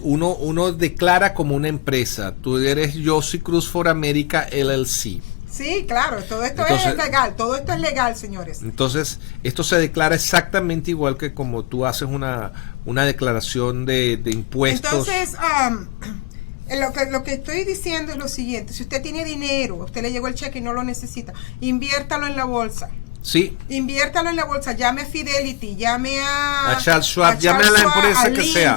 uno declara como una empresa. Tú eres Josie Cruz for America LLC. Sí, claro, todo esto es legal, señores. Entonces, esto se declara exactamente igual que como tú haces una declaración de impuestos. Entonces, lo que estoy diciendo es lo siguiente: si usted tiene dinero, a usted le llegó el cheque y no lo necesita, inviértalo en la bolsa. Sí. Inviértalo en la bolsa, llame a Fidelity, llame a Charles Schwab, llame a la empresa que sea.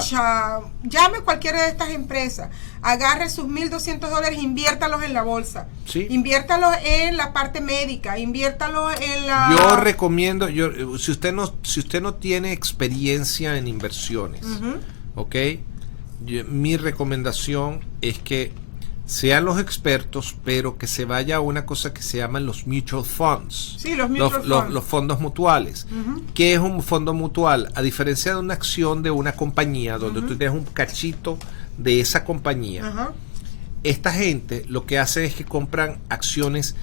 Llame a cualquiera de estas empresas, agarre sus $1,200, inviértalos en la bolsa. Sí. Inviértalos en la parte médica, inviértalos en la... Yo recomiendo, si usted no tiene experiencia en inversiones, ¿ok? Mi recomendación es que sean los expertos, pero que se vaya a una cosa que se llaman los mutual funds. Sí, los mutual funds. Los fondos mutuales. ¿Qué es un fondo mutual? A diferencia de una acción de una compañía, donde tú tienes un cachito de esa compañía, esta gente lo que hace es que compran acciones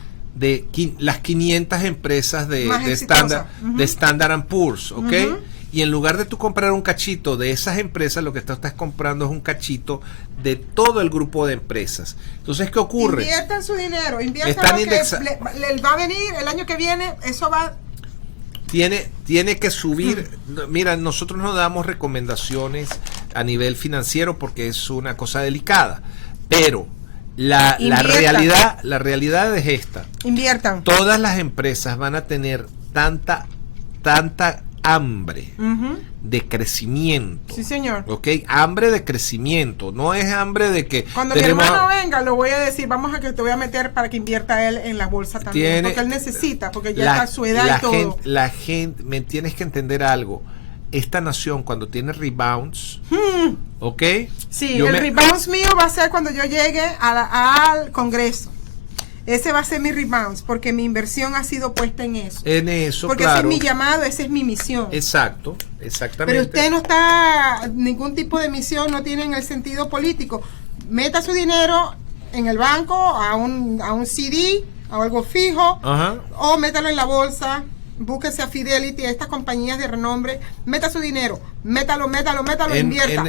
las 500 empresas de Standard Poor's, ¿ok? Y en lugar de tú comprar un cachito de esas empresas, lo que tú estás comprando es un cachito de todo el grupo de empresas. Entonces, ¿qué ocurre? Inviertan su dinero, inviertan lo que le va a venir el año que viene, eso va... Tiene que subir. Mira, nosotros no damos recomendaciones a nivel financiero porque es una cosa delicada, pero la realidad es esta. Inviertan. Todas las empresas van a tener tanta hambre de crecimiento. Sí, señor. ¿Ok? Hambre de crecimiento. No es hambre de que... Cuando mi hermano venga, lo voy a decir, vamos a que te voy a meter para que invierta él en la bolsa también. Porque él necesita, porque ya está a su edad y todo. La gente, me tienes que entender algo. Esta nación, cuando tiene rebounds, ¿ok? Sí, rebounds mío va a ser cuando yo llegue al Congreso. Ese va a ser mi rebounds, porque mi inversión ha sido puesta en eso. Porque claro. Ese es mi llamado, esa es mi misión. Exacto, exactamente. Pero usted no está, ningún tipo de misión no tiene en el sentido político. Meta su dinero en el banco, a un CD, a algo fijo, o métalo en la bolsa. Búsquese a Fidelity, a estas compañías de renombre, meta su dinero, métalo, invierta.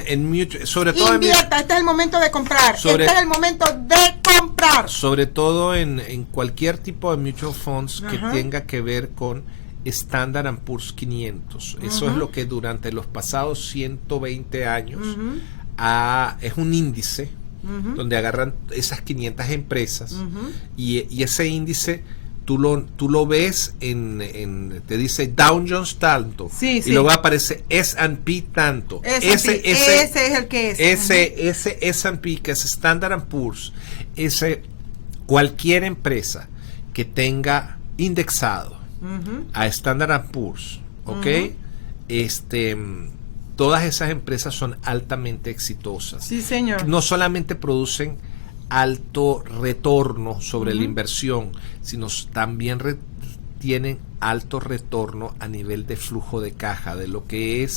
Sobre todo invierta, este es el momento de comprar. Este es el momento de comprar. Sobre todo en cualquier tipo de mutual funds que tenga que ver con Standard & Poor's 500. Eso es lo que durante los pasados 120 años es un índice donde agarran esas 500 empresas y ese índice tú lo ves te dice Dow Jones tanto, y luego aparece S&P tanto. Ese es el que es. Ese S&P, que es Standard & Poor's, cualquier empresa que tenga indexado a Standard & Poor's, ¿ok? Todas esas empresas son altamente exitosas. Sí, señor. No solamente producen alto retorno sobre la inversión, sino también tienen alto retorno a nivel de flujo de caja, de lo que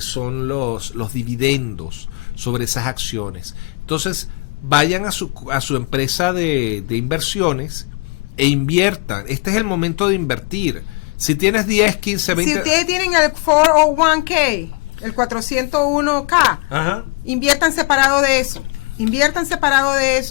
son los dividendos sobre esas acciones. Entonces, vayan a su empresa de inversiones e inviertan. Este es el momento de invertir. Si tienes 10, 15, 20... Si ustedes tienen el 401k, el 401k, inviertan separado de eso.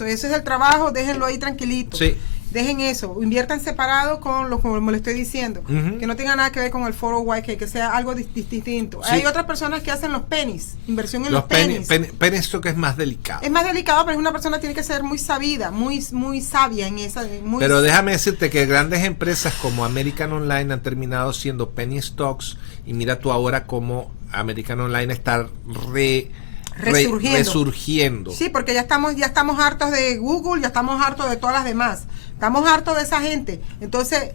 Ese es el trabajo, déjenlo ahí tranquilito. Sí. Dejen eso, inviertan separado como le estoy diciendo, que no tenga nada que ver con el 401k, que sea algo distinto. Sí. Hay otras personas que hacen los pennies, inversión en los pennies. Pennies, esto que es más delicado. Es más delicado, pero una persona tiene que ser muy sabida, muy sabia en esa. Pero déjame decirte que grandes empresas como American Online han terminado siendo penny stocks, y mira tú ahora cómo American Online está resurgiendo. Sí, porque ya estamos hartos de Google, ya estamos hartos de todas las demás. Estamos hartos de esa gente. Entonces,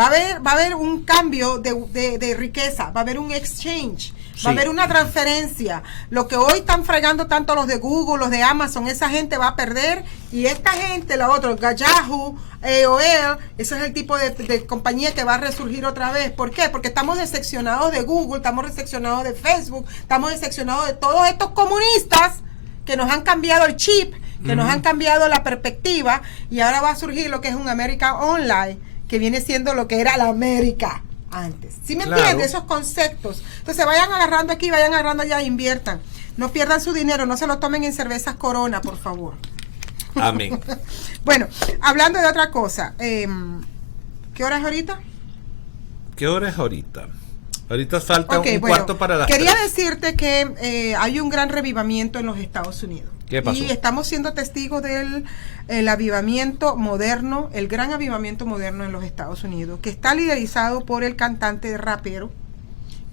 va a haber un cambio de riqueza, va a haber un exchange, va a haber una transferencia. Lo que hoy están fregando tanto los de Google, los de Amazon, esa gente va a perder, y esta gente, la otra, Yahoo, AOL, ese es el tipo de compañía que va a resurgir otra vez. ¿Por qué? Porque estamos decepcionados de Google, estamos decepcionados de Facebook, estamos decepcionados de todos estos comunistas que nos han cambiado el chip, que nos han cambiado la perspectiva, y ahora va a surgir lo que es un America Online, que viene siendo lo que era la América antes. ¿Sí me entiendes? Esos conceptos. Entonces vayan agarrando aquí, vayan agarrando allá, inviertan. No pierdan su dinero, no se lo tomen en cervezas Corona, por favor. Amén. Bueno, hablando de otra cosa, ¿qué hora es ahorita? ¿Qué hora es ahorita? Ahorita falta un cuarto para las Quería 3. decirte que hay un gran revivamiento en los Estados Unidos. ¿Qué pasó? Y estamos siendo testigos del avivamiento moderno, el gran avivamiento moderno en los Estados Unidos, que está liderizado por el cantante rapero,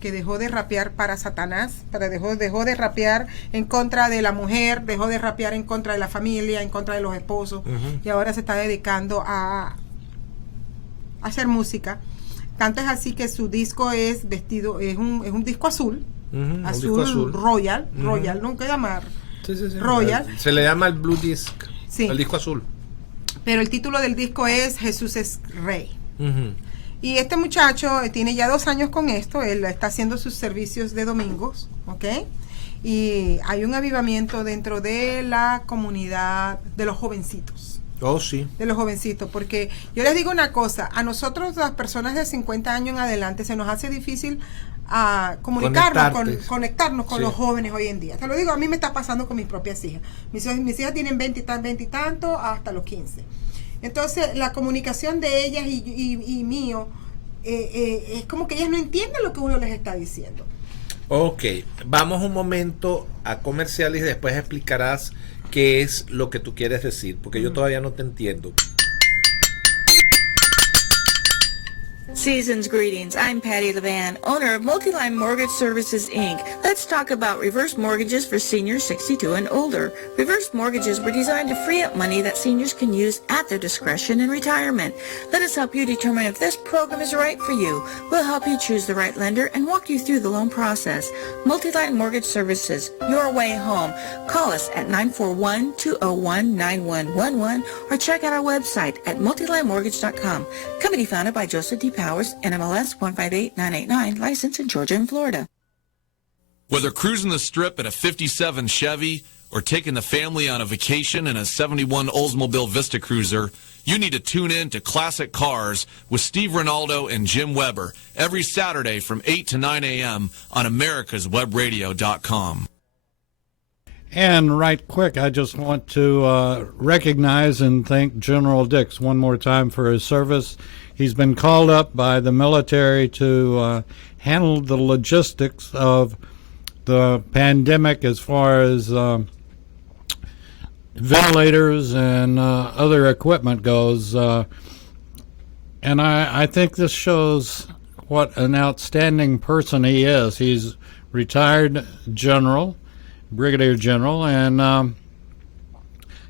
que dejó de rapear para Satanás, dejó de rapear en contra de la mujer, dejó de rapear en contra de la familia, en contra de los esposos, y ahora se está dedicando a hacer música. Tanto es así que su disco es un disco azul, azul royal, no queda llamar. Sí. Royal. Se le llama el Blue Disc, el disco azul. Pero el título del disco es Jesús es Rey. Y este muchacho tiene ya 2 años con esto, él está haciendo sus servicios de domingos, ¿ok? Y hay un avivamiento dentro de la comunidad de los jovencitos. Oh, sí. De los jovencitos, porque yo les digo una cosa, a nosotros las personas de 50 años en adelante se nos hace difícil conectarnos con Sí. los jóvenes hoy en día. Te lo digo, a mí me está pasando con mis propias hijas. Mis hijas tienen 20 y tanto hasta los 15. Entonces, la comunicación de ellas y mío es como que ellas no entienden lo que uno les está diciendo. Ok, vamos un momento a comerciales y después explicarás qué es lo que tú quieres decir, porque yo todavía no te entiendo. Season's greetings. I'm Patty Levan, owner of Multiline Mortgage Services, Inc. Let's talk about reverse mortgages for seniors 62 and older. Reverse mortgages were designed to free up money that seniors can use at their discretion in retirement. Let us help you determine if this program is right for you. We'll help you choose the right lender and walk you through the loan process. Multiline Mortgage Services, your way home. Call us at 941-201-9111 or check out our website at multilinemortgage.com. Company founded by Joseph D. Powers, NMLS 158989, licensed in Georgia and Florida. Whether cruising the strip in a 57 Chevy or taking the family on a vacation in a 71 Oldsmobile Vista Cruiser, you need to tune in to Classic Cars with Steve Ronaldo and Jim Weber every Saturday from 8 to 9 a.m. on americaswebradio.com. And right quick, I just want to recognize and thank General Dix one more time for his service. He's been called up by the military to handle the logistics of the pandemic as far as ventilators and other equipment goes. And I think this shows what an outstanding person he is. He's retired general, brigadier general, and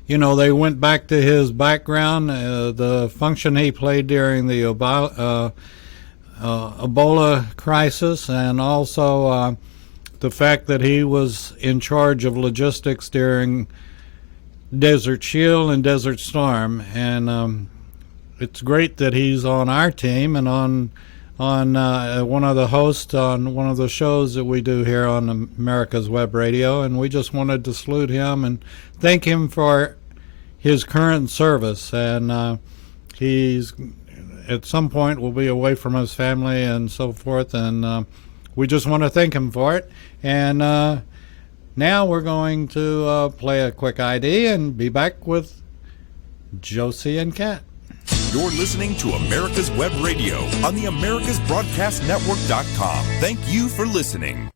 you know, they went back to his background, the function he played during the Ebola crisis, and also the fact that he was in charge of logistics during Desert Shield and Desert Storm. And it's great that he's on our team and on one of the hosts on one of the shows that we do here on America's Web Radio. And we just wanted to salute him and thank him for his current service, and he's at some point will be away from his family and so forth, and we just want to thank him for it. And now we're going to play a quick ID and be back with Josie and Kat. You're listening to America's Web Radio on the AmericasBroadcastNetwork.com. Thank you for listening.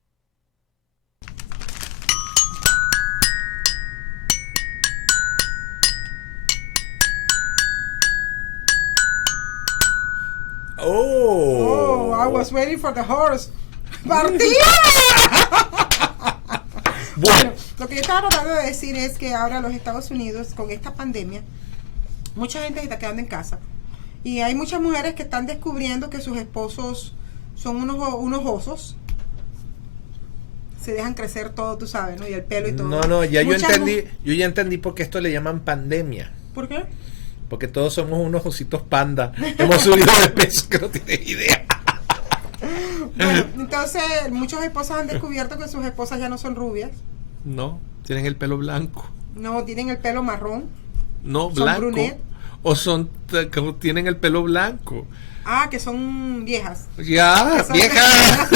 Oh, I was waiting for the horse. ¡Partida! Bueno, lo que yo estaba tratando de decir es que ahora los Estados Unidos, con esta pandemia, mucha gente se está quedando en casa. Y hay muchas mujeres que están descubriendo que sus esposos son unos osos. Se dejan crecer todo, tú sabes, ¿no? Y el pelo y todo. No, ya yo ya entendí por qué esto le llaman pandemia. ¿Por qué? Porque todos somos unos ositos panda. Hemos subido de peso que no tienes idea. Bueno, entonces muchos esposos han descubierto que sus esposas ya no son rubias. No, tienen el pelo blanco. No, tienen el pelo marrón. No, son blanco. Brunet. O tienen el pelo blanco. Ah, que son viejas. Ya, viejas.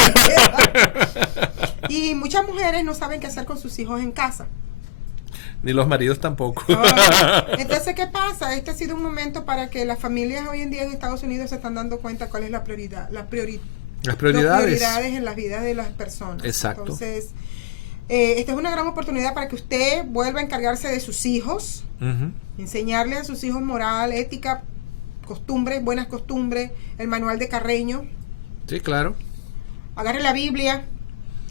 Y muchas mujeres no saben qué hacer con sus hijos en casa. Ni los maridos tampoco. Entonces, ¿qué pasa? Este ha sido un momento para que las familias hoy en día en Estados Unidos se están dando cuenta cuál es la prioridad, las prioridades en las vidas de las personas. Exacto. Entonces, esta es una gran oportunidad para que usted vuelva a encargarse de sus hijos, enseñarle a sus hijos moral, ética, costumbres, buenas costumbres, el manual de Carreño. Sí, claro. Agarre la Biblia.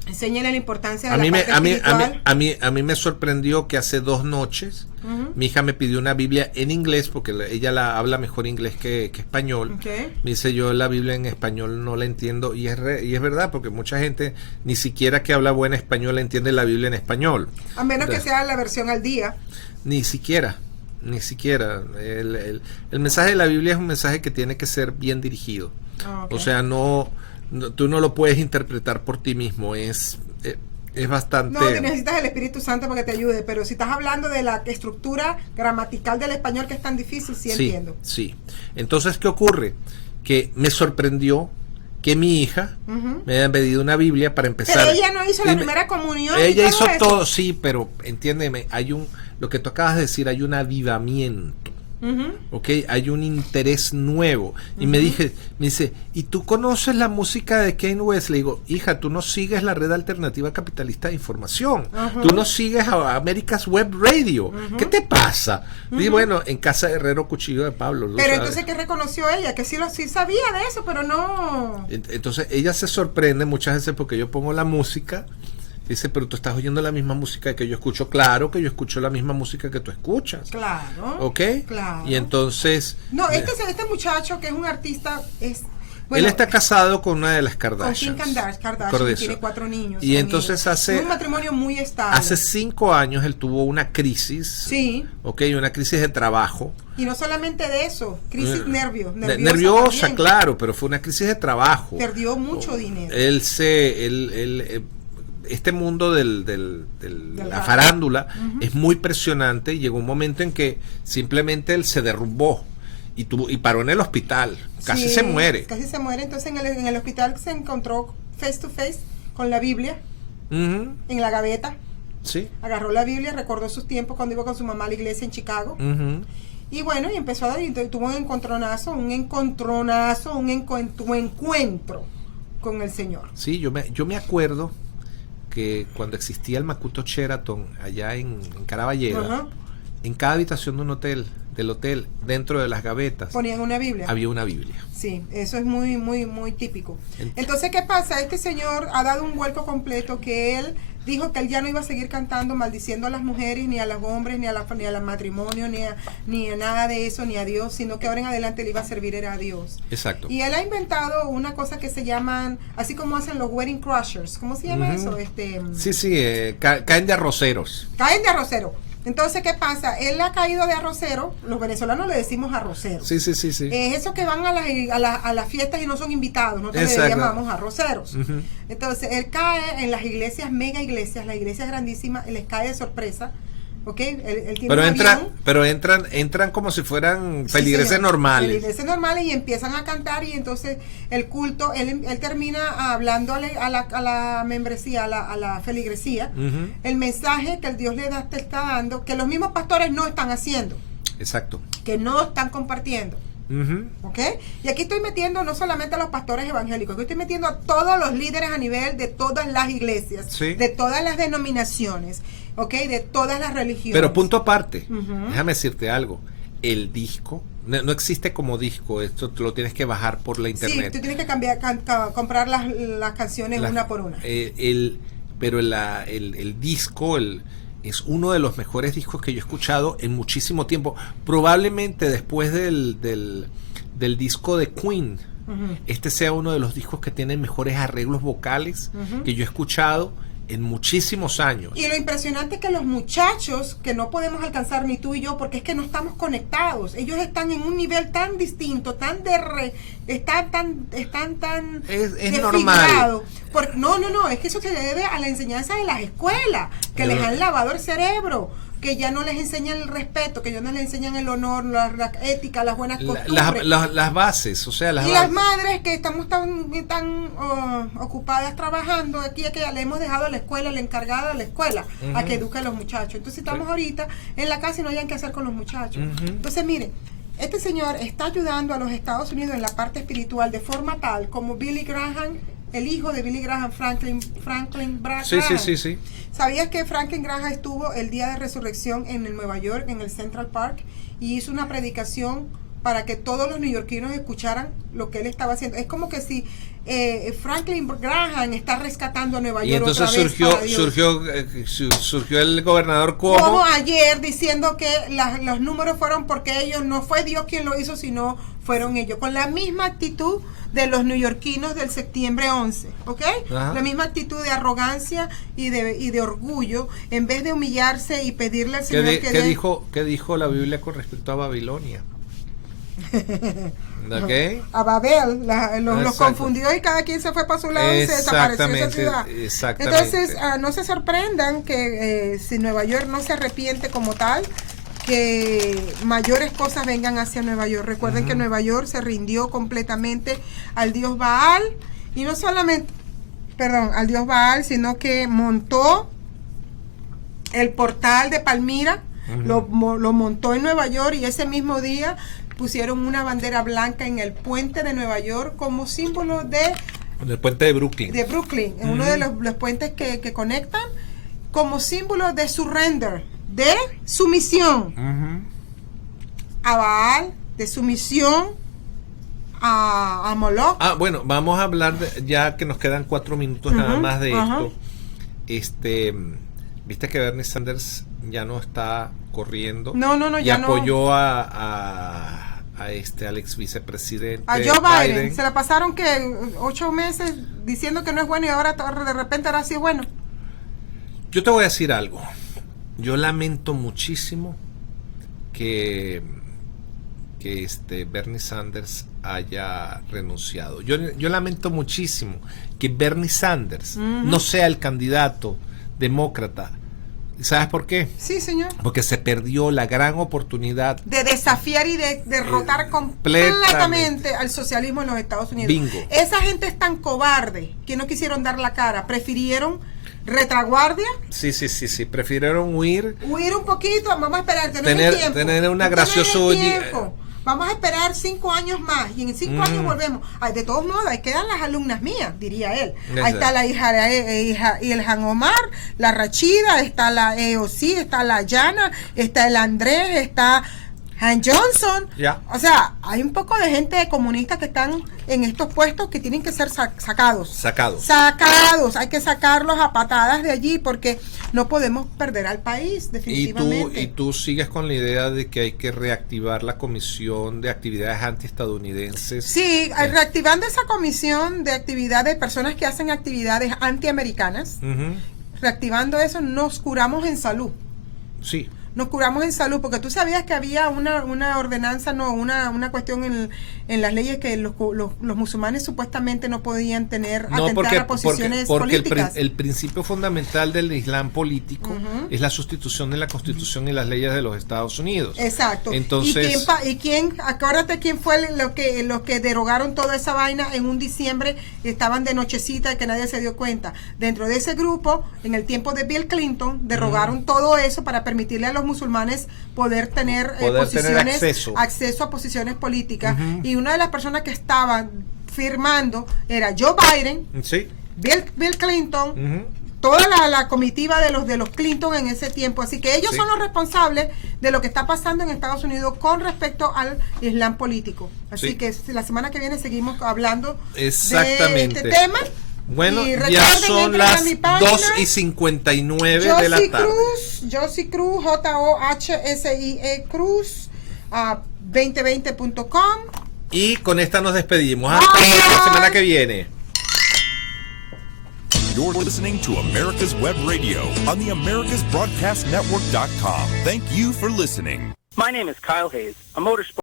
Enséñale la importancia de la parte espiritual. a mí me sorprendió que hace 2 noches mi hija me pidió una Biblia en inglés, porque ella habla mejor inglés que español. Okay. Me dice, yo la Biblia en español no la entiendo, y es verdad, porque mucha gente ni siquiera que habla buen español entiende la Biblia en español. A menos que sea la versión al día. Ni siquiera. El mensaje de la Biblia es un mensaje que tiene que ser bien dirigido. O sea, tú no lo puedes interpretar por ti mismo. Es es bastante... No, te necesitas el Espíritu Santo para que te ayude, pero si estás hablando de la estructura gramatical del español que es tan difícil, sí entiendo. Sí. Entonces, ¿qué ocurre? Que me sorprendió que mi hija me haya pedido una Biblia para empezar. Pero ella no hizo la primera comunión. Ella hizo todo, sí, pero entiéndeme, lo que tú acabas de decir, hay un avivamiento. ¿Ok? Hay un interés nuevo. Y me dice, ¿y tú conoces la música de Kanye West? Le digo, hija, tú no sigues la red alternativa capitalista de información. Tú no sigues a America's Web Radio. ¿Qué te pasa? Y bueno, en casa de Herrero, cuchillo de Pablo. Pero entonces, ¿qué reconoció ella? Que sí sabía de eso, pero no... Entonces, ella se sorprende muchas veces porque yo pongo la música. Dice, pero tú estás oyendo la misma música que yo escucho. Claro que yo escucho la misma música que tú escuchas. Claro. ¿Ok? Claro. Y entonces... No, este muchacho que es un artista es... Bueno, él está casado con una de las Kardashians. Con Kim Kardashian, tiene 4 niños. Y entonces es un matrimonio muy estable. Hace 5 años él tuvo una crisis. Sí. ¿Ok? Una crisis de trabajo. Y no solamente de eso, crisis nerviosa, claro, pero fue una crisis de trabajo. Perdió mucho dinero. Este mundo de la farándula es muy presionante y llegó un momento en que simplemente él se derrumbó y paró en el hospital, casi se muere. Entonces en el hospital se encontró face to face con la Biblia en la gaveta. Sí. Agarró la Biblia, recordó sus tiempos cuando iba con su mamá a la iglesia en Chicago. Y bueno, y empezó a dar, y tuvo un encuentro con el Señor. Sí, yo me acuerdo que cuando existía el Makuto Sheraton allá en Caraballeda, en cada habitación del hotel, dentro de las gavetas, ponían una Biblia. Había una Biblia. Sí, eso es muy, muy, muy típico. Entonces, ¿qué pasa? Este señor ha dado un vuelco completo que él dijo que él ya no iba a seguir cantando maldiciendo a las mujeres, ni a los hombres, ni a los matrimonios, ni a nada de eso, ni a Dios, sino que ahora en adelante le iba a servir era a Dios. Exacto. Y él ha inventado una cosa que se llaman, así como hacen los wedding crushers. ¿Cómo se llama eso? Sí, caen de arroceros. Caen de arrocero. Entonces, ¿qué pasa? Él ha caído de arrocero, los venezolanos le decimos arrocero. Sí. Es eso que van a las fiestas y no son invitados, nosotros le llamamos arroceros. Entonces, él cae en las iglesias, mega iglesias, las iglesias grandísimas, les cae de sorpresa. ¿Ok? Él tiene pero entran como si fueran feligreses normales. Feligreses normales y empiezan a cantar y entonces el culto, él termina hablándole a la membresía, a la feligresía, el mensaje que el Dios le está dando, que los mismos pastores no están haciendo. Exacto. Que no están compartiendo. ¿Ok? Y aquí estoy metiendo no solamente a los pastores evangélicos, aquí estoy metiendo a todos los líderes a nivel de todas las iglesias, de todas las denominaciones, ¿ok? De todas las religiones. Pero punto aparte, déjame decirte algo, el disco no existe como disco, esto lo tienes que bajar por la internet. Sí, tú tienes que comprar las canciones una por una. Pero el disco, es uno de los mejores discos que yo he escuchado en muchísimo tiempo. Probablemente después del disco de Queen, este sea uno de los discos que tiene mejores arreglos vocales que yo he escuchado en muchísimos años. Y lo impresionante es que los muchachos, que no podemos alcanzar ni tú y yo, porque es que no estamos conectados, ellos están en un nivel tan distinto, están tan es normal. No, es que eso se debe a la enseñanza de las escuelas, que les han lavado el cerebro, que ya no les enseñan el respeto, que ya no les enseñan el honor, la ética, las buenas costumbres. Las bases, o sea, las madres que estamos tan ocupadas trabajando aquí, que ya le hemos dejado a la escuela, la encargada de la escuela, a que eduque a los muchachos. Entonces estamos ahorita en la casa y no hayan qué hacer con los muchachos. Entonces, miren, este señor está ayudando a los Estados Unidos en la parte espiritual de forma tal como Billy Graham, el hijo de Billy Graham, Franklin Graham. Sí. ¿Sabías que Franklin Graham estuvo el día de resurrección en Nueva York, en el Central Park, y hizo una predicación para que todos los neoyorquinos escucharan lo que él estaba haciendo? Es como que si Franklin Graham está rescatando a Nueva York. Y entonces otra vez surgió el gobernador como ayer diciendo que los números fueron porque ellos, no fue Dios quien lo hizo, sino fueron ellos, con la misma actitud de los neoyorquinos del septiembre 11, ¿ok? La misma actitud de arrogancia y de orgullo, en vez de humillarse y pedirle al Señor ¿Qué dijo la Biblia con respecto a Babilonia? ¿Ok? a Babel, los Exacto. confundió y cada quien se fue para su lado y se desapareció esa ciudad. Exactamente. Entonces, no se sorprendan que si Nueva York no se arrepiente como tal, que mayores cosas vengan hacia Nueva York. Recuerden que Nueva York se rindió completamente al dios Baal, y no solamente, al dios Baal, sino que montó el portal de Palmira, lo montó en Nueva York, y ese mismo día pusieron una bandera blanca en el puente de Nueva York como símbolo del puente de Brooklyn. En uno de los puentes que conectan, como símbolo de surrender, de sumisión a Baal, de sumisión a Moloch. Bueno, vamos a hablar, ya que nos quedan 4 minutos nada más de esto. Viste que Bernie Sanders ya no está corriendo. No, y ya no. apoyó al ex vicepresidente A Joe Biden. Se la pasaron que 8 meses diciendo que no es bueno, y ahora de repente ahora sí es bueno. Yo te voy a decir algo. Yo lamento muchísimo que Bernie Sanders haya renunciado. Yo lamento muchísimo que Bernie Sanders no sea el candidato demócrata. ¿Sabes por qué? Sí, señor. Porque se perdió la gran oportunidad de desafiar y de derrotar completamente al socialismo en los Estados Unidos. Bingo. Esa gente es tan cobarde que no quisieron dar la cara, prefirieron retaguardia. Sí. Prefirieron huir un poquito, vamos a esperar, tener una graciosa. Vamos a esperar 5 años más, y en 5 años volvemos. De todos modos, ahí quedan las alumnas mías, diría él. Ahí está la hija Ilhan Omar, la Rachida, está la EOC, está la Yana, está el Andrés, está Han Johnson. O sea, hay un poco de gente comunista que están en estos puestos que tienen que ser sacados. Hay que sacarlos a patadas de allí, porque no podemos perder al país, definitivamente. Y tú sigues con la idea de que hay que reactivar la Comisión de Actividades Antiestadounidenses. Sí, reactivando esa comisión de actividades de personas que hacen actividades antiamericanas, reactivando eso, nos curamos en salud. Sí. Nos curamos en salud, porque tú sabías que había una ordenanza, una cuestión en las leyes que los musulmanes supuestamente no podían atentar a posiciones políticas. El principio fundamental del Islam político es la sustitución de la Constitución y las leyes de los Estados Unidos. Exacto. Entonces, acuérdate quién fue los que derogaron toda esa vaina en un diciembre, estaban de nochecita y que nadie se dio cuenta. Dentro de ese grupo, en el tiempo de Bill Clinton, derogaron todo eso para permitirle a los musulmanes poder tener acceso a posiciones políticas. Y una de las personas que estaban firmando era Joe Biden, Bill Clinton, toda la comitiva de los Clinton en ese tiempo. Así que ellos son los responsables de lo que está pasando en Estados Unidos con respecto al Islam político. Así que la semana que viene seguimos hablando de este tema. Bueno, y ya son las 2:59 de la tarde. Josie Cruz, JOHSIE Cruz, 2020.com. Y con esta nos despedimos. Hasta la semana que viene. You're listening to America's Web Radio on the AmericasBroadcastNetwork.com. Thank you for listening. My name is Kyle Hayes, a motorsport